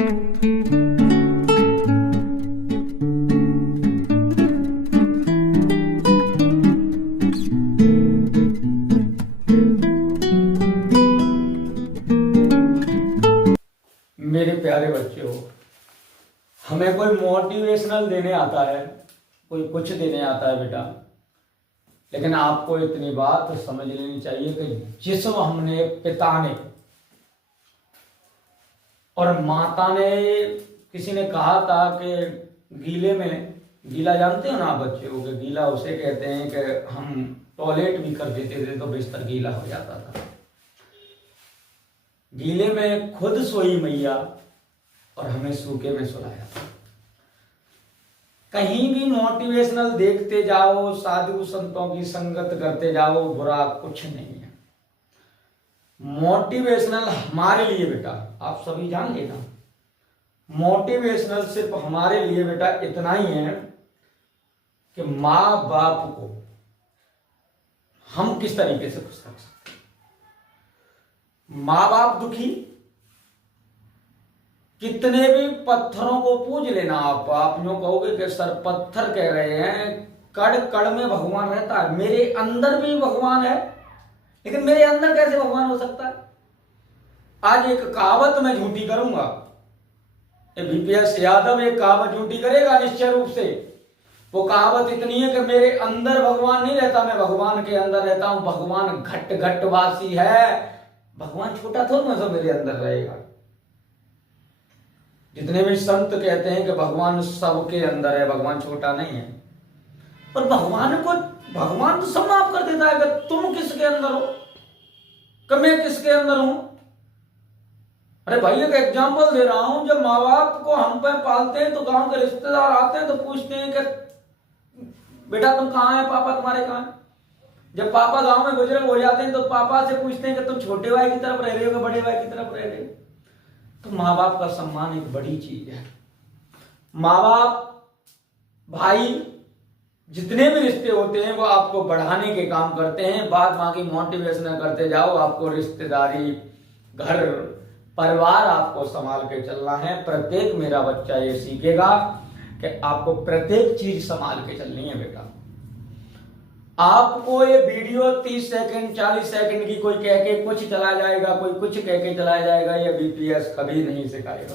मेरे प्यारे बच्चों, हमें कोई मोटिवेशनल देने आता है, कोई कुछ देने आता है बेटा, लेकिन आपको इतनी बात समझ लेनी चाहिए कि जिस्म हमने पिता ने और माता ने, किसी ने कहा था कि गीले में, गीला जानते हो ना आप बच्चों कि गीला उसे कहते हैं कि हम टॉयलेट भी कर देते थे तो बिस्तर गीला हो जाता था। गीले में खुद सोई मैया और हमें सूखे में सुलाया। कहीं भी मोटिवेशनल देखते जाओ, साधु संतों की संगत करते जाओ, बुरा कुछ नहीं है। मोटिवेशनल हमारे लिए बेटा, आप सभी जान लेना, मोटिवेशनल सिर्फ हमारे लिए बेटा इतना ही है कि माँ बाप को हम किस तरीके से खुश रख सकते। माँ बाप दुखी, कितने भी पत्थरों को पूज लेना आप जो कहोगे कि सर पत्थर कह रहे हैं, कड़ कड़ में भगवान रहता है, मेरे अंदर भी भगवान है, लेकिन मेरे अंदर कैसे भगवान हो सकता है। आज एक कहावत मैं झूठी करूंगा, बीपीएस यादव एक कहावत झूठी करेगा निश्चय रूप से। वो कहावत इतनी है कि मेरे अंदर भगवान नहीं रहता, मैं भगवान के अंदर रहता हूं। भगवान घट घट वासी है, भगवान छोटा थोड़ा ना मेरे अंदर रहेगा। जितने भी संत कहते हैं कि भगवान सबके अंदर है, भगवान छोटा नहीं है, पर भगवान तो सब माफ कर देता है कि तुम किसके अंदर हो, कि मैं किसके अंदर हूं। अरे भाई एक एग्जांपल दे रहा हूं, जब माँ बाप को हम पे पालते हैं तो गांव के रिश्तेदार आते हैं तो पूछते हैं कि बेटा तुम कहाँ है, पापा तुम्हारे कहाँ है। जब पापा गांव में बुजुर्ग हो जाते हैं तो पापा से पूछते हैं कि तुम छोटे भाई की तरफ रह रहे हो कि बड़े भाई की तरफ रह रहे हो। तो माँ बाप का सम्मान एक बड़ी चीज है। माँ बाप, भाई, जितने भी रिश्ते होते हैं वो आपको बढ़ाने के काम करते हैं। बात वहां की मोटिवेशन करते जाओ, आपको रिश्तेदारी, घर परिवार आपको संभाल के चलना है। प्रत्येक मेरा बच्चा ये सीखेगा कि आपको प्रत्येक चीज संभाल के चलनी है बेटा। आपको ये वीडियो 30 सेकंड 40 सेकंड की कोई कह के कुछ चला जाएगा, कोई कुछ कह के चलाया जाएगा, ये बीपीएस कभी नहीं सिखाएगा।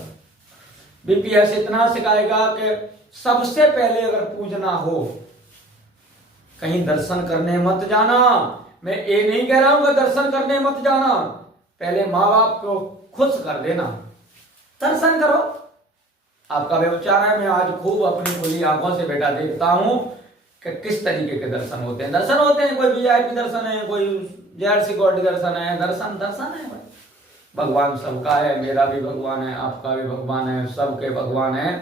बीपीएस इतना सिखाएगा कि सबसे पहले अगर पूजना हो, कहीं दर्शन करने मत जाना। मैं ये नहीं कह रहा हूं कि दर्शन करने मत जाना, पहले माँ बाप को खुश कर देना, दर्शन करो। आपका विचार है, मैं आज खूब अपनी खुली आंखों से बेटा देखता हूं कि किस तरीके के दर्शन होते हैं। दर्शन होते हैं, कोई वीआईपी दर्शन है, कोई जेआरसी कोर्ट दर्शन है, दर्शन है भाई। भगवान सबका है, मेरा भी भगवान है, आपका भी भगवान है, सबके भगवान है।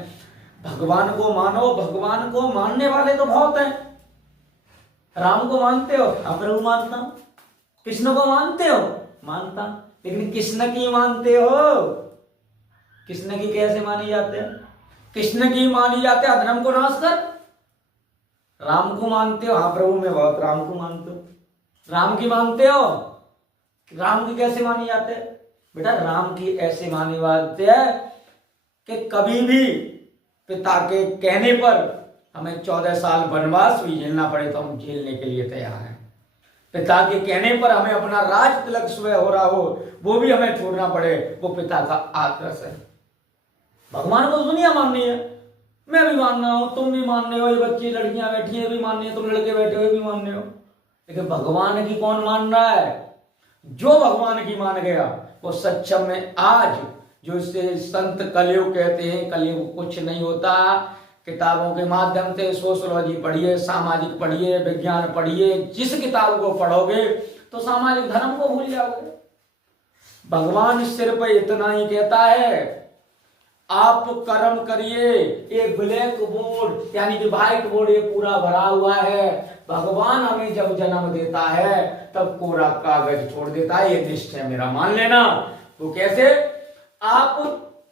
भगवान को मानो, भगवान को मानने वाले तो बहुत हैं। राम को मानते हो? हाँ प्रभु मानता हूं। कृष्ण को मानते हो? मानता। लेकिन कृष्ण की मानते हो? कृष्ण की कैसे मानी जाते हैं? कृष्ण की मानी जाते हैं अधर्म को नाश कर। राम को मानते हो? हाँ प्रभु मैं बहुत राम को मानते हो। राम की मानते हो? राम की कैसे मानी जाते हैं बेटा? राम की ऐसे मानी जाती है कि कभी भी पिता के कहने पर हमें 14 साल वनवास भी झेलना पड़े तो हम झेलने के लिए तैयार हैं। पिता के कहने पर हमें अपना राज तिलक सुबह हो रहा हो वो भी हमें छोड़ना पड़े, वो पिता का आदर्श है। भगवान को दुनिया माननी है, मैं भी मानना हूं, तुम भी मानने हो, ये बच्ची लड़कियां बैठी है भी माननी है, तुम लड़के बैठे हुए भी मानने हो। लेकिन भगवान की कौन मान रहा है? जो भगवान की मान गया वो सक्षम में। आज जो इसे संत कलयुग कहते हैं, कलयुग कुछ नहीं होता। किताबों के माध्यम से सोशियोलॉजी पढ़िए, सामाजिक पढ़िए, विज्ञान पढ़िए, जिस किताब को पढ़ोगे तो सामाजिक धर्म को भूल जाओगे। भगवान सिर्फ इतना ही कहता है, आप कर्म करिए। एक ब्लैक बोर्ड यानी कि व्हाइट बोर्ड ये पूरा भरा हुआ है। भगवान हमें जब जन्म देता है तब कोरा कागज छोड़ देता है, ये निश्चय मेरा मान लेना। वो कैसे? आप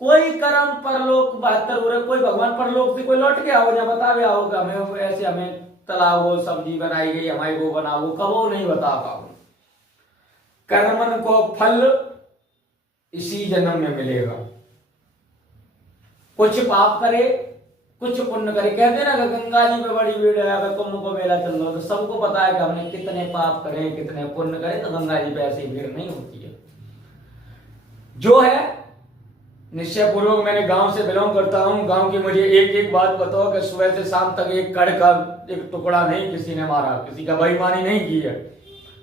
कोई कर्म परलोक 72 हो रहे, कोई भगवान परलोक से कोई लौट के आओ या बता गया होगा हमें ऐसे, हमें तालाब वो सब्जी बनाई गई, हमारी वो बना, वो कब वो नहीं बता पाओ। कर्मन को फल इसी जन्म में मिलेगा। कुछ पाप करे कुछ पुण्य करे। कहते ना कि गंगा जी में बड़ी भीड़ है, कुंभ को मेला चल रहा, तो सबको पता है कि हमने कितने पाप करे कितने पुण्य करे, तो गंगा जी पे ऐसी भीड़ नहीं होती है। जो है निश्चय पूर्वक, मैंने गांव से बिलोंग करता हूं, गांव की मुझे एक एक बात बताओ कि सुबह से शाम तक एक कड़ का एक टुकड़ा नहीं किसी ने मारा, किसी का बेईमानी नहीं की है,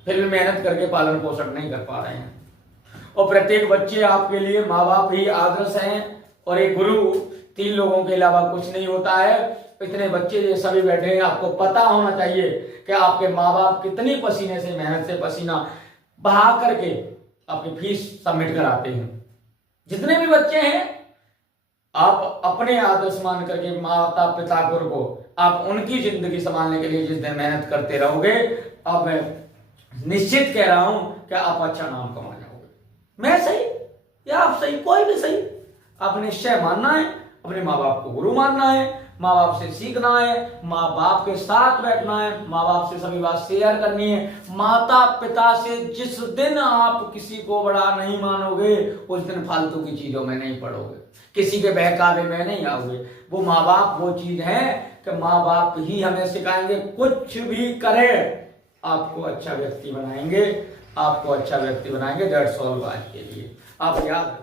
फिर भी मेहनत करके पालन पोषण नहीं कर पा रहे हैं। और प्रत्येक बच्चे आपके लिए माँ बाप ही आदर्श हैं, और एक गुरु, 3 लोगों के अलावा कुछ नहीं होता है। इतने बच्चे ये सभी बैठे हैं, आपको पता होना चाहिए कि आपके माँ बाप कितनी पसीने से मेहनत से पसीना बहा करके आपकी फीस सबमिट कराते हैं। जितने भी बच्चे हैं, आप अपने आदर्श मान करके माता पिता गुरु को आप उनकी जिंदगी संभालने के लिए जिस दिन मेहनत करते रहोगे, अब मैं निश्चित कह रहा हूं कि आप अच्छा नाम कमा जाओगे। मैं सही या आप सही, कोई भी सही, आप निश्चय मानना है, अपने माँ बाप को गुरु मानना है, माँ बाप से सीखना है, माँ बाप के साथ बैठना है, माँ बाप से सभी बात शेयर करनी है। माता पिता से जिस दिन आप किसी को बड़ा नहीं मानोगे, उस दिन फालतू की चीजों में नहीं पड़ोगे, किसी के बहकावे में नहीं आओगे। वो माँ बाप वो चीज है कि माँ बाप ही हमें सिखाएंगे, कुछ भी करे आपको अच्छा व्यक्ति बनाएंगे, आपको अच्छा व्यक्ति बनाएंगे। दैट्स ऑल आज के लिए आप याद